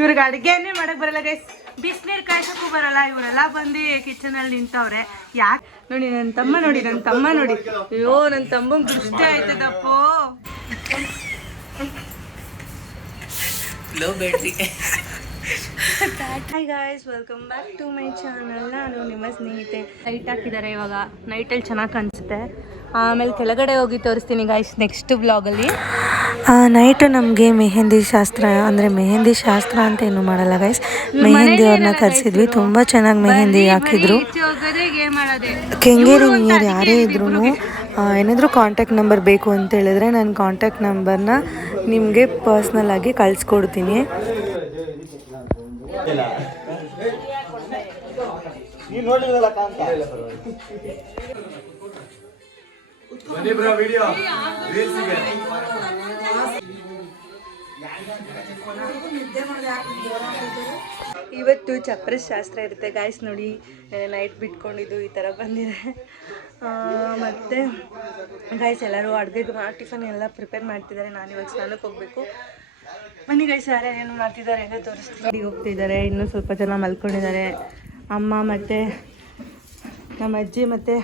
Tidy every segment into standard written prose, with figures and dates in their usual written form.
ಇವ್ರಿಗೆ ಅಡುಗೆನೇ ಮಾಡಕ್ ಬರಲ್ಲ ಗೈಸ್, ಬಿಸಿನೀರು ಕಾಯ್ಸಕ್ಕೂ ಬರಲ್ಲ. ಇವರೆಲ್ಲ ಬಂದು ಕಿಚನ್ ಅಲ್ಲಿ ನಿಂತವ್ರೆ. ಯಾಕೆ ನೋಡಿ ನನ್ನ ತಮ್ಮ ನೋಡಿ, ಅಯ್ಯೋ ನನ್ನ ತಮ್ಮಂಗ್ ದೃಷ್ಟಿ ಆಯ್ತದಪ್ಪೋ. Low battery. Hi guys, welcome back to my channel. ನಾನು ನಿಮ್ಮ ಸ್ನೇಹಿತೆ. ಲೈಟ್ ಹಾಕಿದ್ದಾರೆ ಇವಾಗ, ನೈಟಲ್ಲಿ ಚೆನ್ನಾಗಿ ಕಾಣಿಸುತ್ತೆ. ಆಮೇಲೆ ಕೆಳಗಡೆ ಹೋಗಿ ತೋರಿಸ್ತೀನಿ ಗಾಯ್ಸ್ ನೆಕ್ಸ್ಟ್ ಬ್ಲಾಗಲ್ಲಿ. ನೈಟು ನಮಗೆ ಮೆಹಂದಿ ಶಾಸ್ತ್ರ, ಅಂದರೆ ಮೆಹಂದಿ ಶಾಸ್ತ್ರ ಅಂತ ಏನು ಮಾಡಲ್ಲ ಗೈಸ್, ಮೆಹಂದಿ ಅವ್ರನ್ನ ಕರೆಸಿದ್ವಿ. ತುಂಬ ಚೆನ್ನಾಗಿ ಮೆಹಂದಿ ಹಾಕಿದ್ರು. ಕೆಂಗೇರಿ ನಿಯರ್ ಯಾರೇ ಇದ್ರೂ ಏನಾದರೂ ಕಾಂಟ್ಯಾಕ್ಟ್ ನಂಬರ್ ಬೇಕು ಅಂತ ಹೇಳಿದ್ರೆ ನಾನು ಕಾಂಟ್ಯಾಕ್ಟ್ ನಂಬರ್ನ ನಿಮಗೆ ಪರ್ಸ್ನಲ್ ಆಗಿ ಕಳಿಸ್ಕೊಡ್ತೀನಿ. ಇವತ್ತು ಚಪ್ರ ಶಾಸ್ತ್ರ ಇರುತ್ತೆ ಗಾಯ್ಸ್. ನೋಡಿ ನೈಟ್ ಬಿಟ್ಕೊಂಡಿದ್ದು ಈ ಥರ ಬಂದಿದೆ. ಮತ್ತು ಗಾಯ್ಸ್ ಎಲ್ಲರೂ ಅಡುಗೆಗೆ ಟಿಫನ್ ಎಲ್ಲ ಪ್ರಿಪೇರ್ ಮಾಡ್ತಿದ್ದಾರೆ. ನಾನು ಇವಾಗ ಸ್ನಾನಕ್ಕೆ ಹೋಗಬೇಕು. ಬನ್ನಿ ಗಾಯ್ಸ್, ಯಾರ್ಯಾರೇನು ಮಾಡ್ತಿದ್ದಾರೆ ಅಂತ ತೋರಿಸ್ತೀನಿ. ಹೋಗ್ತಿದ್ದಾರೆ, ಇನ್ನೂ ಸ್ವಲ್ಪ ಜನ ಮಲ್ಕೊಂಡಿದ್ದಾರೆ. ಅಮ್ಮ ಮತ್ತು ನಮ್ಮ ಅಜ್ಜಿ ಮತ್ತು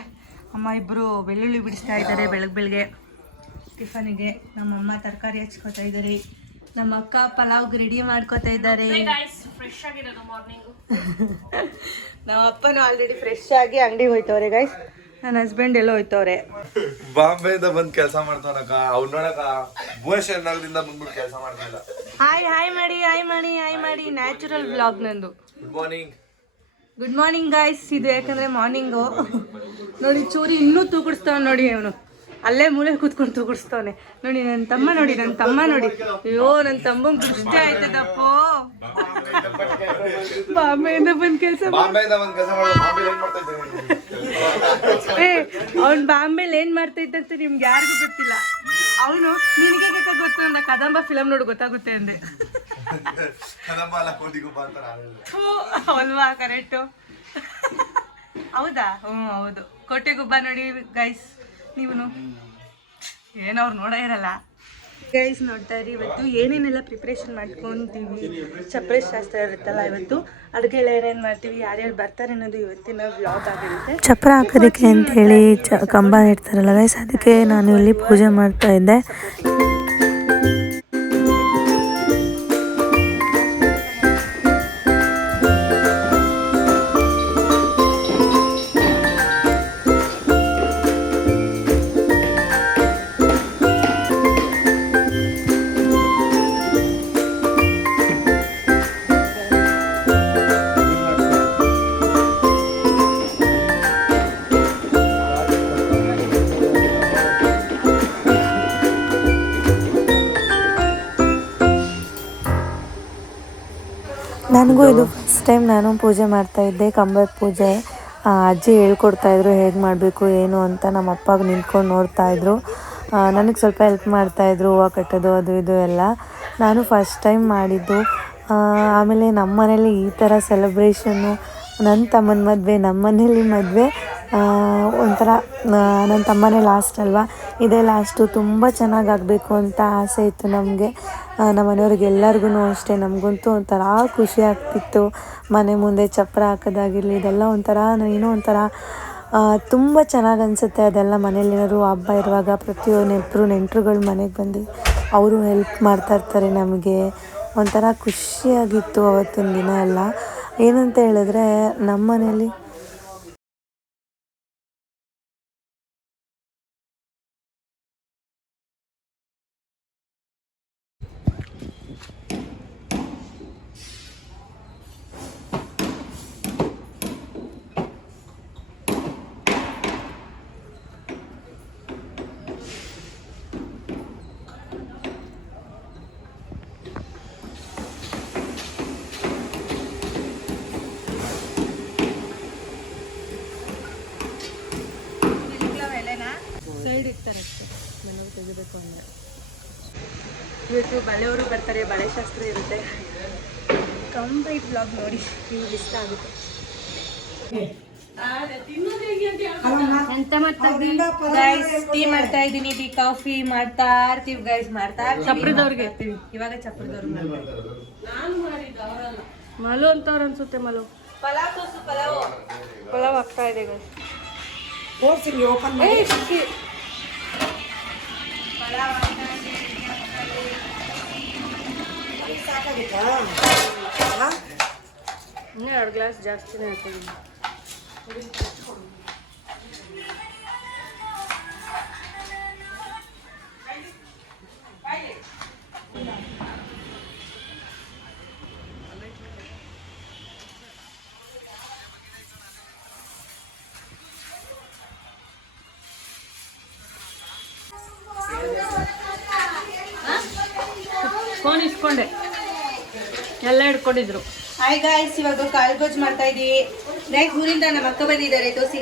ಅಮ್ಮ ಇಬ್ಬರು ಬೆಳ್ಳುಳ್ಳಿ ಬಿಡಿಸ್ತಾ ಇದ್ದಾರೆ ಬೆಳಗ್ಗೆ ಟಿಫನಿಗೆ. ನಮ್ಮಮ್ಮ ತರಕಾರಿ ಹಚ್ಕೋತಾ ಇದ್ದಾರೆ. ನಮ್ಮ ಅಕ್ಕ ಪಲಾವ್ಗೆ ರೆಡಿ ಮಾಡ್ಕೋತಾ ಇದ್ದಾರೆ. ನಮ್ಮ ಅಪ್ಪನೂ ಆಲ್ರೆಡಿ ಫ್ರೆಶ್ ಆಗಿ ಅಂಗಡಿಗೆ ಹೋಯ್ತವ್ರೆ ಗಾಯ್ಸ್. ನನ್ನ ಹಸ್ಬೆಂಡ್ ಎಲ್ಲೋ ಹೋಯ್ತವ್ರೆ, ಬಾಂಬೆಯಿಂದ ಬಂದು ಕೆಲಸ ಮಾಡ್ತಾರಕ್ಕ. ಅವ್ರು ನೋಡಕ ಭುವನೇಶ್ವರ ನಗರದಿಂದ ಬಂದ್ಬಿಟ್ಟು ಕೆಲಸ ಮಾಡ್ತಿಲ್ಲ. ಹಾಯ್ ಮಾಡಿ ನ್ಯಾಚುರಲ್ ವ್ಲಾಗ್ ನಂದು. Good morning guys. ಇದು ಯಾಕಂದ್ರೆ ಮಾರ್ನಿಂಗು. ನೋಡಿ ಚೂರಿ ಇನ್ನೂ ತೂಗುಡಿಸ್ತಾವ ನೋಡಿ, ಅವನು ಅಲ್ಲೇ ಮೂಲೆ ಕೂತ್ಕೊಂಡು ತೂಗುಡಿಸ್ತವನೆ ನೋಡಿ. ನನ್ನ ತಮ್ಮ ನೋಡಿ, ಅಯ್ಯೋ ನನ್ನ ತಮ್ಮಂಗ್ ದೃಷ್ಟಿ ಆಯ್ತದಪ್ಪೋ. ಬಾಂಬೆಯಿಂದ ಬಂದ್ ಕೆಲಸ ಅವ್ನು ಬಾಂಬೆಲಿ ಏನ್ ಮಾಡ್ತೈತೆ ಅಂತ ನಿಮ್ಗೆ ಯಾರಿಗೂ ಗೊತ್ತಿಲ್ಲ. ಅವನು ನಿನಗೆ ಗೊತ್ತು ಅಂದ ಕದಂಬ ಫಿಲಮ್ ನೋಡಿ ಗೊತ್ತಾಗುತ್ತೆ ಅಂದೆ ಅಲ್ವಾ? ಕರೆಕ್ಟು, ಹೌದಾ? ಹೌದು, ಕೋಟೆಗುಬ್ಬ ನೋಡಿ ಗೈಸ್. ನೀವು ಏನವ್ರು ನೋಡೇ ಇರಲ್ಲ ಗೈಸ್. ನೋಡ್ತಾ ಇರಿ, ಇವತ್ತು ಏನೇನೆಲ್ಲ ಪ್ರಿಪ್ರೇಷನ್ ಮಾಡ್ಕೊತೀವಿ. ಚಪ್ರ ಶಾಸ್ತ್ರ ಇರುತ್ತಲ್ಲ, ಇವತ್ತು ಅಡುಗೆ ಎಲ್ಲ ಏನೇನು ಮಾಡ್ತೀವಿ, ಯಾರ್ಯಾರು ಬರ್ತಾರೆ ಅನ್ನೋದು ಇವತ್ತಿನ ವ್ಲಾಗ್ ಆಗಿರುತ್ತೆ. ಚಪ್ರ ಹಾಕೋದಕ್ಕೆ ಅಂತೇಳಿ ಕಂಬ ಇಡ್ತಾರಲ್ಲ ಗೈಸ್, ಅದಕ್ಕೆ ನಾನು ಇಲ್ಲಿ ಪೂಜೆ ಮಾಡ್ತಾ ಇದ್ದೆ. ನನಗೂ ಇದು ಫಸ್ಟ್ ಟೈಮ್ ನಾನು ಪೂಜೆ ಮಾಡ್ತಾಯಿದ್ದೆ, ಕಂಬದ ಪೂಜೆ. ಅಜ್ಜಿ ಹೇಳ್ಕೊಡ್ತಾಯಿದ್ರು ಹೇಗೆ ಮಾಡಬೇಕು ಏನು ಅಂತ. ನಮ್ಮ ಅಪ್ಪಾಗ ನಿಂತ್ಕೊಂಡು ನೋಡ್ತಾಯಿದ್ರು, ನನಗೆ ಸ್ವಲ್ಪ ಹೆಲ್ಪ್ ಮಾಡ್ತಾಯಿದ್ರು, ಹೂವು ಕಟ್ಟೋದು ಅದು ಇದು ಎಲ್ಲ. ನಾನು ಫಸ್ಟ್ ಟೈಮ್ ಮಾಡಿದ್ದು. ಆಮೇಲೆ ನಮ್ಮ ಮನೇಲಿ ಈ ಥರ ಸೆಲೆಬ್ರೇಷನ್ನು, ನನ್ನ ತಮ್ಮನ ಮದುವೆ, ನಮ್ಮ ಮನೇಲಿ ಮದುವೆ ಒಂಥರ. ನನ್ನ ತಮ್ಮನೇ ಲಾಸ್ಟ್ ಅಲ್ವಾ, ಇದೇ ಲಾಸ್ಟು. ತುಂಬ ಚೆನ್ನಾಗಿ ಆಗಬೇಕು ಅಂತ ಆಸೆ ಇತ್ತು ನಮಗೆ, ನಮ್ಮ ಮನೆಯವ್ರಿಗೆ ಎಲ್ಲರಿಗೂ ಅಷ್ಟೇ. ನಮಗಂತೂ ಒಂಥರ ಖುಷಿ ಆಗ್ತಿತ್ತು. ಮನೆ ಮುಂದೆ ಚಪ್ರ ಹಾಕೋದಾಗಿರಲಿ, ಇದೆಲ್ಲ ಒಂಥರ ಏನೋ ಒಂಥರ ತುಂಬ ಚೆನ್ನಾಗಿ ಅನಿಸುತ್ತೆ. ಅದೆಲ್ಲ ಮನೇಲಿರೋರು ಹಬ್ಬ ಇರುವಾಗ ಪ್ರತಿಯೊಬ್ಬರು ನೆಂಟರುಗಳು ಮನೆಗೆ ಬಂದು ಅವರು ಹೆಲ್ಪ್ ಮಾಡ್ತಾಯಿರ್ತಾರೆ ನಮಗೆ. ಒಂಥರ ಖುಷಿಯಾಗಿತ್ತು ಅವತ್ತಿನ ದಿನ ಎಲ್ಲ. ಏನಂತ ಹೇಳಿದ್ರೆ ನಮ್ಮ ಮನೇಲಿ ಸೈಡ್ ಇರ್ತಾರೆ ಅಷ್ಟೇ, ಮನೆಗೆ ತೆಗಿಬೇಕು ಅಂದರೆ. ಇವತ್ತು ಬಳೆಯವರು ಬರ್ತಾರೆ, ಬಳೆ ಶಾಸ್ತ್ರ ಇರುತ್ತೆ. ಕಂಪ್ಲೀಟ್ ವ್ಲಾಗ್ ನೋಡಿ, ನಿಮ್ಗೆ ಇಷ್ಟ ಆಗುತ್ತೆ. ಎಂತ ಮಾಡ್ತಾ ಗೈಸ್ ಟೀ ಮಾಡ್ತಾ ಇದೀನಿ, ಟೀ ಕಾಫಿ ಮಾಡ್ತಾ ಇರ್ತೀವಿ ಗೈಸ್, ಮಾಡ್ತಾ ಚಪ್ರದವ್ರಿಗೆ ಇರ್ತೀವಿ ಇವಾಗ. ಚಪ್ರದವ್ರು ಮಲು ಅಂತವ್ರು ಅನ್ಸುತ್ತೆ. ಮಲು ಪಲಾವ್ ಆಗ್ತಾ ಇದೆ ಗೈಸ್. ಇನ್ನೂ 2 ಗ್ಲಾಸ್ ಜಾಸ್ತಿನೇ ಹಾಕಿದ್ದೀನಿ. ಫೋನ್ ಇಸ್ಕೊಂಡೆ, ಎಲ್ಲ ಹಿಡ್ಕೊಂಡಿದ್ರು. ಹಾಯ್ ಗಾಯ್ಸ್, ಇವಾಗ ಕಾಳ್ಗೋಜ್ ಮಾಡ್ತಾ ಇದೀವಿ ಗೈಸ್. ಊರಿಂದ ನಮ್ಮ ಅಕ್ಕ ಬಂದಿದ್ದಾರೆ, ತೋಸಿ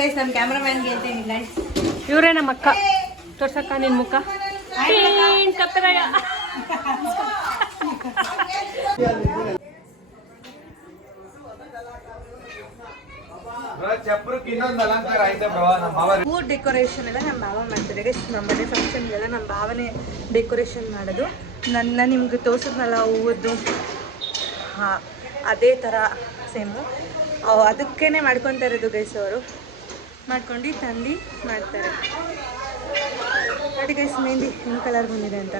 ಗೈಸ್ ನಮ್ಮ ಕ್ಯಾಮ್ರಾಮ್ಯಾನ್ಗೆ ಅಂತ ಹೇಳಿ ಗೈಸ್. ಇವರೇ ನಮ್ಮ ಅಕ್ಕ. ತೋರ್ಸಕ್ಕ ನಿನ್ ಮುಖ. ಊರ್ ಡೆಕೋರೇಷನ್ ಎಲ್ಲ ನಮ್ಮ ಭಾವ ಮಾಡ್ತಾರೆ ಗೈಸ್. ನಮ್ಮ ಮನೆ ಫಂಕ್ಷನ್ ಎಲ್ಲ ನಮ್ಮ ಭಾವನೆ ಡೆಕೋರೇಷನ್ ಮಾಡೋದು. ನನ್ನ ನಿಮ್ಗೆ ತೋರಿಸಿದ್ನಲ್ಲ ಹೂವದ್ದು, ಹಾಂ ಅದೇ ಥರ ಸೇಮು. ಅದಕ್ಕೇ ಮಾಡ್ಕೊತಾ ಇರೋದು ಗೈಸ್. ಅವರು ಮಾಡ್ಕೊಂಡು ತಂದು ಮಾಡ್ತಾರೆ ನೋಡಿ ಗೈಸ್. ಮೆಹಂದಿ ಹೆಂಗೆ ಕಲರ್ ಬಂದಿದೆ ಅಂತ.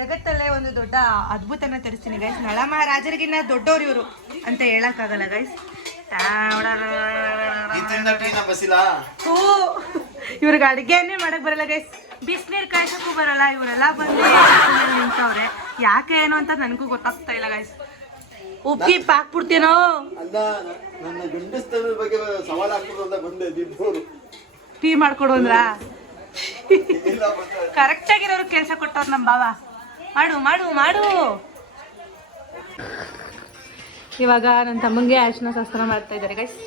ಜಗತ್ತಲ್ಲೇ ಒಂದು ದೊಡ್ಡ ಅದ್ಭುತನ ತರಿಸ್ತೀನಿ ಗೈಸ್. ನಳ ಮಹಾರಾಜರಿಗಿನ್ನ ದೊಡ್ಡವ್ರು ಇವರು ಅಂತ ಹೇಳಕ್ಕಾಗಲ್ಲ ಗೈಸ್. ಇವ್ರಿಗೆ ಅಡುಗೆನೇ ಮಾಡಕ್ ಬರಲ್ಲ ಗೈಸ್. ಬಿಸಿನೀರು ಕಾಯ್ಸಕ್ಕೂ ಬರಲ್ಲ. ಇವರೆಲ್ಲ ಬಂದು ನಿಂತವ್ರೆ. ಯಾಕೆ ಏನು ಅಂತ ನನಗೂ ಗೊತ್ತಾಗ್ತಾ ಇಲ್ಲ ಗೈಸ್. ಉಪ್ಪಿ ಹಾಕ್ಬಿಡ್ತೀನೋ ಟೀ ಮಾಡ್ಕೊಡು ಅಂದ್ರ. ಕರೆಕ್ಟಾಗಿರೋರು ಕೆಲಸ ಕೊಟ್ಟವ್ರು ನಮ್ಮ ಬಾವ. ಮಾಡು ಮಾಡು ಮಾಡು. ಇವಾಗ ನನ್ನ ತಮ್ಮಂಗೆ ಅರಿಶಿನ ಶಾಸ್ತ್ರ ಮಾಡ್ತಾ ಇದ್ದಾರೆ ಗೈಸ್.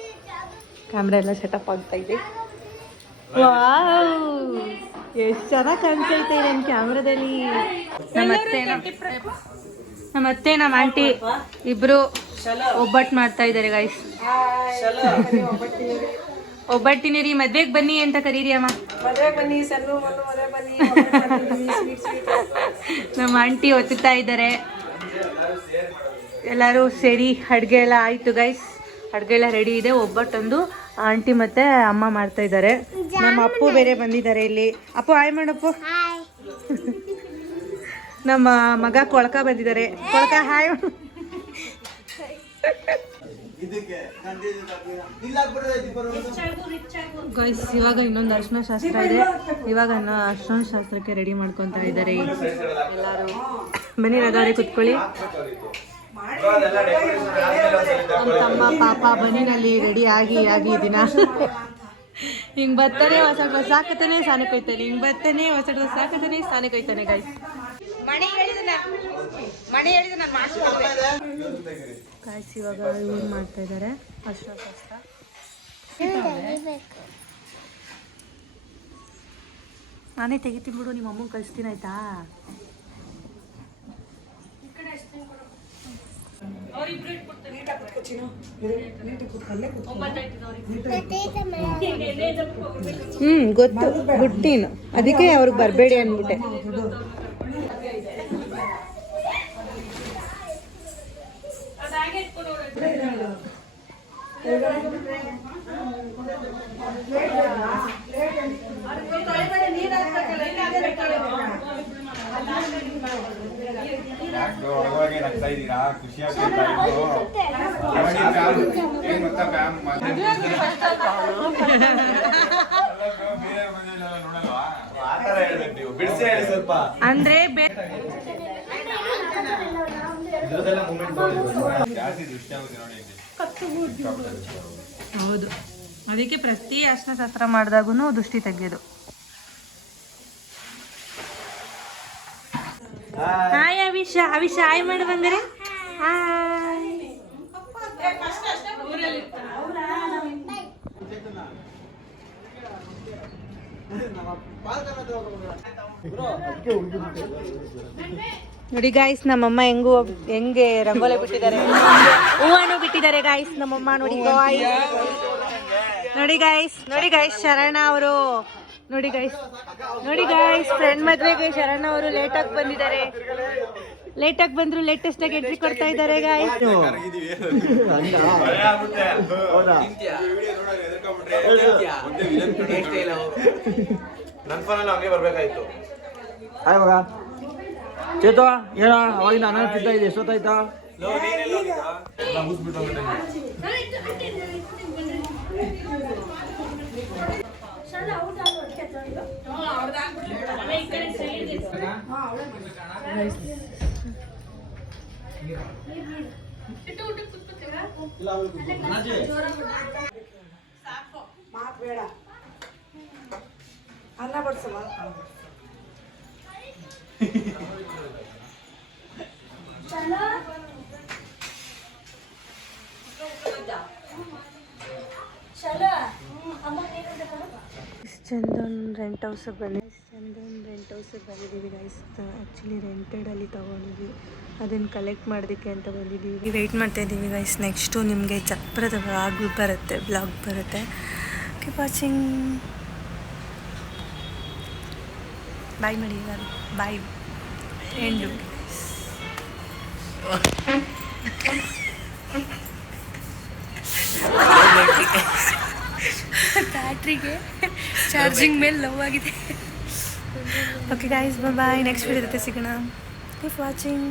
ಕ್ಯಾಮ್ರಾ ಎಲ್ಲ ಸೆಟಪ್ ಆಗ್ತಾ ಇದೆ. ವಾವ್, ಎಷ್ಟು ಚೆನ್ನಾಗಿ ಕಾಣಿಸ್ತೈತೆ ನನ್ನ ಕ್ಯಾಮ್ರಾದಲ್ಲಿ. ನಮ್ಮ ಅತ್ತೆ ನಮ್ಮ ಆಂಟಿ ಇಬ್ರು ಒಬ್ಬಟ್ಟು ಮಾಡ್ತಾ ಇದ್ದಾರೆ ಗೈಸ್. ಒಬ್ಬಟ್ಟಿನ ರೀ, ಮದ್ವೆಗೆ ಬನ್ನಿ ಅಂತ ಕರೀರಿ ಅಮ್ಮ. ನಮ್ಮ ಆಂಟಿ ಒತ್ತುತ್ತಾ ಇದ್ದಾರೆ. ಎಲ್ಲರೂ ಸೇರಿ ಅಡುಗೆ ಎಲ್ಲ ಆಯಿತು ಗೈಸ್. ಅಡುಗೆ ಎಲ್ಲ ರೆಡಿ ಇದೆ. ಒಬ್ಬಟ್ಟೊಂದು ಆಂಟಿ ಮತ್ತು ಅಮ್ಮ ಮಾಡ್ತಾ ಇದ್ದಾರೆ. ನಮ್ಮ ಅಪ್ಪು ಬೇರೆ ಬಂದಿದ್ದಾರೆ ಇಲ್ಲಿ. ಅಪ್ಪು ಹಾಯ್ ಮಾಡಪ್ಪು. ನಮ್ಮ ಮಗ ಕೊಳಕ ಬಂದಿದ್ದಾರೆ. ಕೊಳಕ ಹಾಯ್. ಗೈಸ್ ಇವಾಗ ಇನ್ನೊಂದು ಅರಿಶಿನ ಶಾಸ್ತ್ರ ಇದೆ. ಇವಾಗ ಅರಿಶಿನ ಶಾಸ್ತ್ರಕ್ಕೆ ರೆಡಿ ಮಾಡ್ಕೊತಾ ಇದ್ದಾರೆ ಎಲ್ಲರೂ. ಬನ್ನಿ ರಗಾಡಿ ಕುತ್ಕೊಳ್ಳಿ. ನಮ್ಮ ತಮ್ಮ ಪಾಪ ಬನ್ನಿನಲ್ಲಿ ರೆಡಿ ಆಗಿ ದಿನ ಹಿಂಗೆ ಬರ್ತಾನೆ, ಹೊಸ ಡ್ರೆಸ್ ಹಾಕತಾನೆ ಸ್ನಾನಕ್ಕೆ ಹೋಯ್ತಾನೆ. ಹಿಂಗೆ ಬರ್ತಾನೆ, ಹೊಸ ಡ್ರೆಸ್ ಹಾಕತಾನೆ ಸ್ನಾನಕ್ಕೆ ಹೋಯ್ತಾನೆ ಗೈಸ್. ಗಾಯ್ಸ್ ಇವಾಗ ಇವ್ರು ಮಾಡ್ತಾ ಇದ್ದಾರೆ ಅರಿಶಿನ ಶಾಸ್ತ್ರ. ನಾನೇ ತೆಗಿತೀನಿ ಬಿಡು, ನಿಮ್ಮ ಅಮ್ಮನ ಕಳಿಸ್ತೀನಿ ಆಯ್ತಾ. ಗೊತ್ತು ಹುಟ್ಟಿನ, ಅದಕ್ಕೆ ಅವ್ರಿಗೆ ಬರಬೇಡಿ ಅಂದ್ಬಿಟ್ಟೆ. ಅಂದ್ರೆ ಹೌದು, ಅದಕ್ಕೆ ಪ್ರತಿ ಅರಿಶಿನ ಶಾಸ್ತ್ರ ಮಾಡಿದಾಗೂ ದೃಷ್ಟಿ ತೆಗೆಯೋದು. ಹಾಯ್ ಅವಿಷ, ಹಾಯ್ ಮಾಡು ಬಂಗಾರೆ. ಹಾಯ್. ನೋಡಿ ಗಾಯ್ಸ್ ನಮ್ಮಮ್ಮ ಹೆಂಗೆ ರಂಗೋಲಿ ಬಿಟ್ಟಿದ್ದಾರೆ, ಹೂವನ್ನು ಬಿಟ್ಟಿದ್ದಾರೆ ಗಾಯ್ಸ್ ನಮ್ಮಮ್ಮ. ನೋಡಿ ಗಾಯ್ಸ್ ಶರಣ ಅವರು ನೋಡಿ ಗಾಯ್ಸ್ ಫ್ರೆಂಡ್ ಮದ್ವೆಗೆ ಶರಣ ಅವರು ಲೇಟಾಗಿ ಬಂದಿದ್ದಾರೆ. ಲೇಟಾಗಿ ಬಂದ್ರು, ಲೇಟೆಸ್ಟ್ ಆಗಿ ಎಂಟ್ರಿ ಕೊಡ್ತಾ ಇದ್ದಾರೆ ಗಾಯ್ಸ್. ನನ್ನ ಫೋನಲ್ಲಿ ಹಂಗೆ ಬರ್ಬೇಕಾಯ್ತು. ಹಾಯ್ ಮಗ ಚೇತು, ಏನ ಅವಾಗಿಂದ ಅನ್ನ ತಿಂತ ಇದೆ, ಎಷ್ಟೊತ್ತಾಯ್ತಾ? ಅನ್ನ ಬಡ್ಸಮ್ಮ. ಚಂದನ್ ರೆಂಟ್ ಹೌಸಿಗೆ ಬಂದಿದ್ದೀವಿ ಗೈಸ್. ಆ್ಯಕ್ಚುಲಿ ರೆಂಟೆಡಲ್ಲಿ ತೊಗೊಂಡಿದ್ವಿ, ಅದನ್ನು ಕಲೆಕ್ಟ್ ಮಾಡೋದಕ್ಕೆ ಅಂತ ಬಂದಿದ್ದೀವಿ. ವೆಯ್ಟ್ ಮಾಡ್ತಾ ಇದ್ದೀವಿ ಗೈಸ್. ನೆಕ್ಸ್ಟು ನಿಮಗೆ ಚಪ್ರದ ಬ್ಲಾಗ್ ಬರುತ್ತೆ. Keep watching. ಬಾಯ್ ಮಾಡಿ, ಬಾಯ್ ಎಂಡು. ಬ್ಯಾಟ್ರಿಗೆ ಚಾರ್ಜಿಂಗ್ ಮೇಲೆ ಲವ್ ಆಗಿದೆ. Okay guys, bye. Next video ಜೊತೆ ಸಿಗೋಣ. Keep watching.